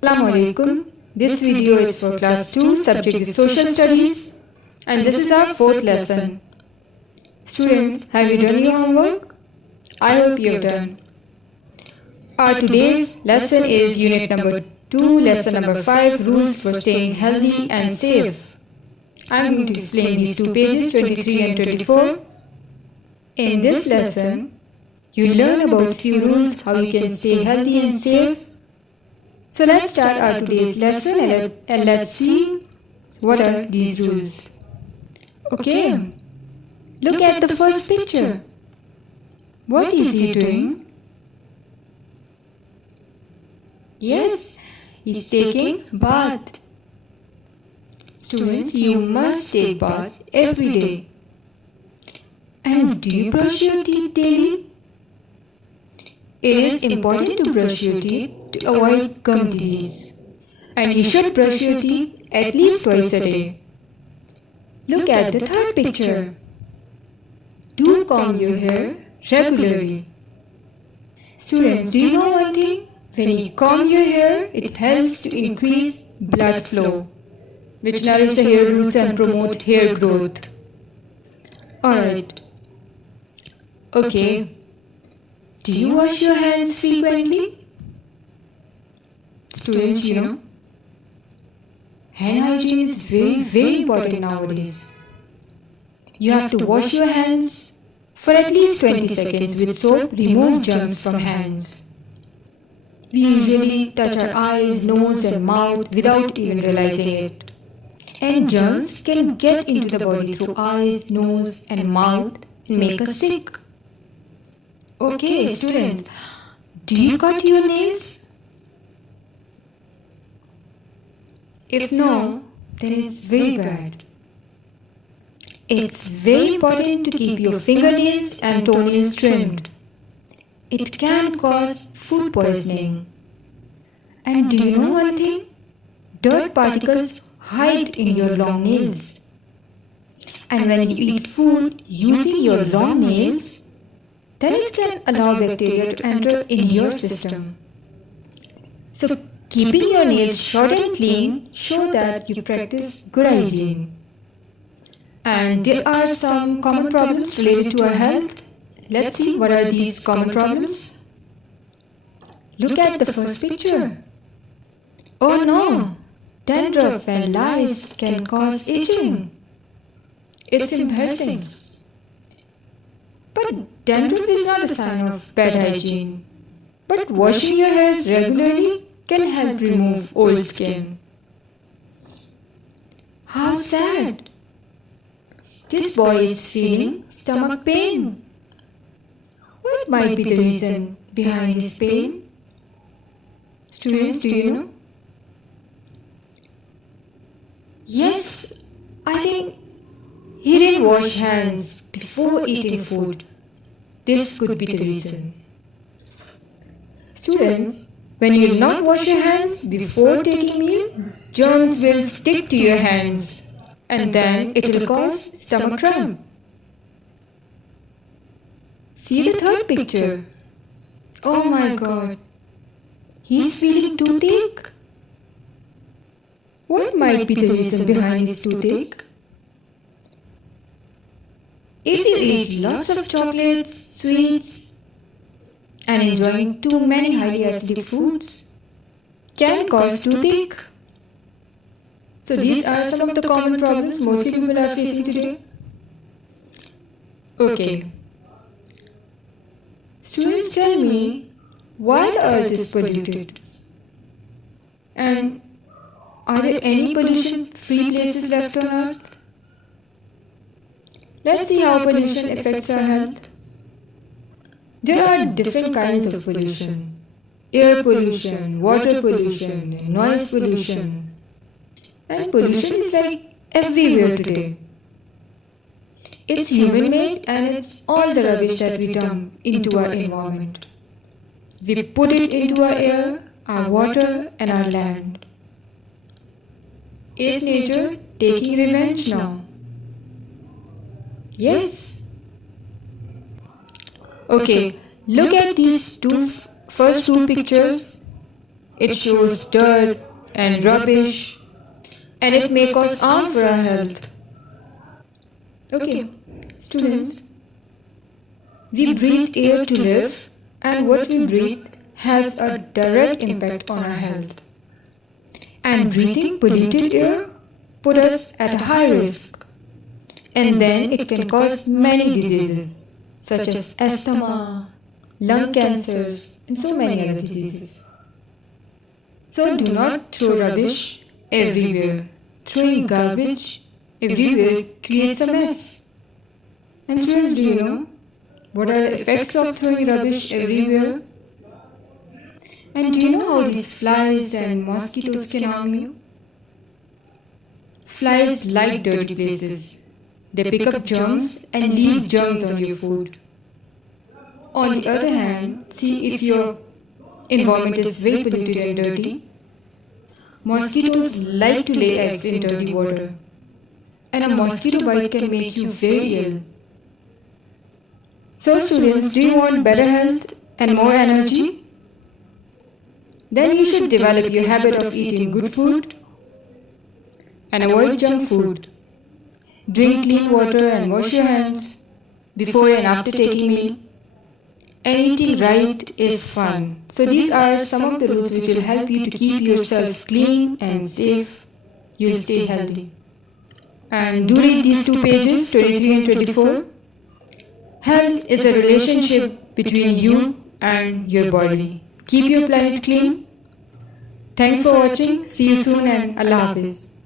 Assalamualaikum. This video is for class 2, subject is social studies, and this is our fourth lesson. Students, have you done your homework? I hope you have done. Our today's lesson is unit number 2, lesson number 5, rules for staying healthy and safe. I am going to explain these two pages, 23 and 24. In this lesson, you learn about few rules how you can stay healthy and safe. So let's start our today's lesson and let's see what are these rules. Okay, look at the first picture. What is he doing? Yes, he's taking bath. Students, you must take bath every day. And do you brush your teeth daily? It is important to brush your teeth to avoid gum disease. And you should brush your teeth at least twice a day. Look at the third picture. Do comb your hair regularly. Students, do you know one thing? When you comb your hair, it helps to increase blood flow, which nourish the hair roots and promote hair growth. Alright. Okay. Do you wash your hands frequently? Students, you know, hand hygiene is very important nowadays. You have to wash your hands for at least 20 seconds with soap, remove germs from hands. We usually touch our eyes, nose and mouth without even realizing it. And germs can get into the body through eyes, nose and mouth and make us sick. Okay, students, do you cut your nails? If no, then it's very bad. It's very important to keep your fingernails and toenails trimmed. It can cause food poisoning. And do you know one thing? Dirt particles hide in your long nails. And when you eat food using your long nails, then it can allow bacteria to enter in your system. So keeping your nails short and clean shows that you practice good hygiene. And there are some common problems related to our health. Let's see what are these common problems. Look at the first picture. Oh no! Dandruff and lice can cause itching. It's embarrassing. But dandruff is not a sign of bad hygiene. But washing your hairs regularly can help remove old skin. How sad! This boy is feeling stomach pain. What might be the reason behind his pain? Students, do you know? Yes, I think he didn't wash hands before eating food. This could be the reason. Students, when you will not wash your hands before taking meal, germs will stick to your hands and then it will cause stomach cramp. See the third picture. Oh my God, he's feeling toothache. What might be the reason behind his toothache? If you eat lots of chocolates, sweets, and enjoying too many highly acidic foods, can cause toothache. So these are some of the common problems most people are facing today. Okay. Students, tell me why the earth is polluted. And are there any pollution-free places left on earth? Let's see how pollution affects our health. There are different kinds of pollution. Air pollution, water pollution, noise pollution. And pollution is like everywhere today. It's human-made and it's all the rubbish that we dump into our environment. We put it into our air, our water and our land. Is nature taking revenge now? Yes. Okay, look at these first two pictures. It shows dirt and rubbish, and it may cause harm for our health. Okay, students, we breathe air to live, and what we breathe has a direct impact on our health. And breathing polluted air put us at a high risk, and then it can cause many diseases such as asthma, lung cancers, and so many other diseases. So do not throw rubbish everywhere. Throwing garbage everywhere creates a mess. And students, do you know what are the effects of throwing rubbish everywhere? And do you know how these flies and mosquitoes can harm you? Flies like dirty places. They pick up germs and leave germs on your food. On the other hand, see if your environment is very polluted and dirty. Mosquitoes like to lay eggs in dirty water, and a mosquito bite can make you very ill. So students, do you want better health and more energy? Then you should develop your habit of eating good food and avoid junk food. Drink clean water and wash your hands before and after taking meal. And eating right is fun. So these are some of the rules which will help you to keep yourself clean and safe. You'll stay healthy. And do read these two pages, 23 and 24. Health is a relationship between you and your body. Keep your planet clean. Thanks for watching. See you soon and Allah Hafiz.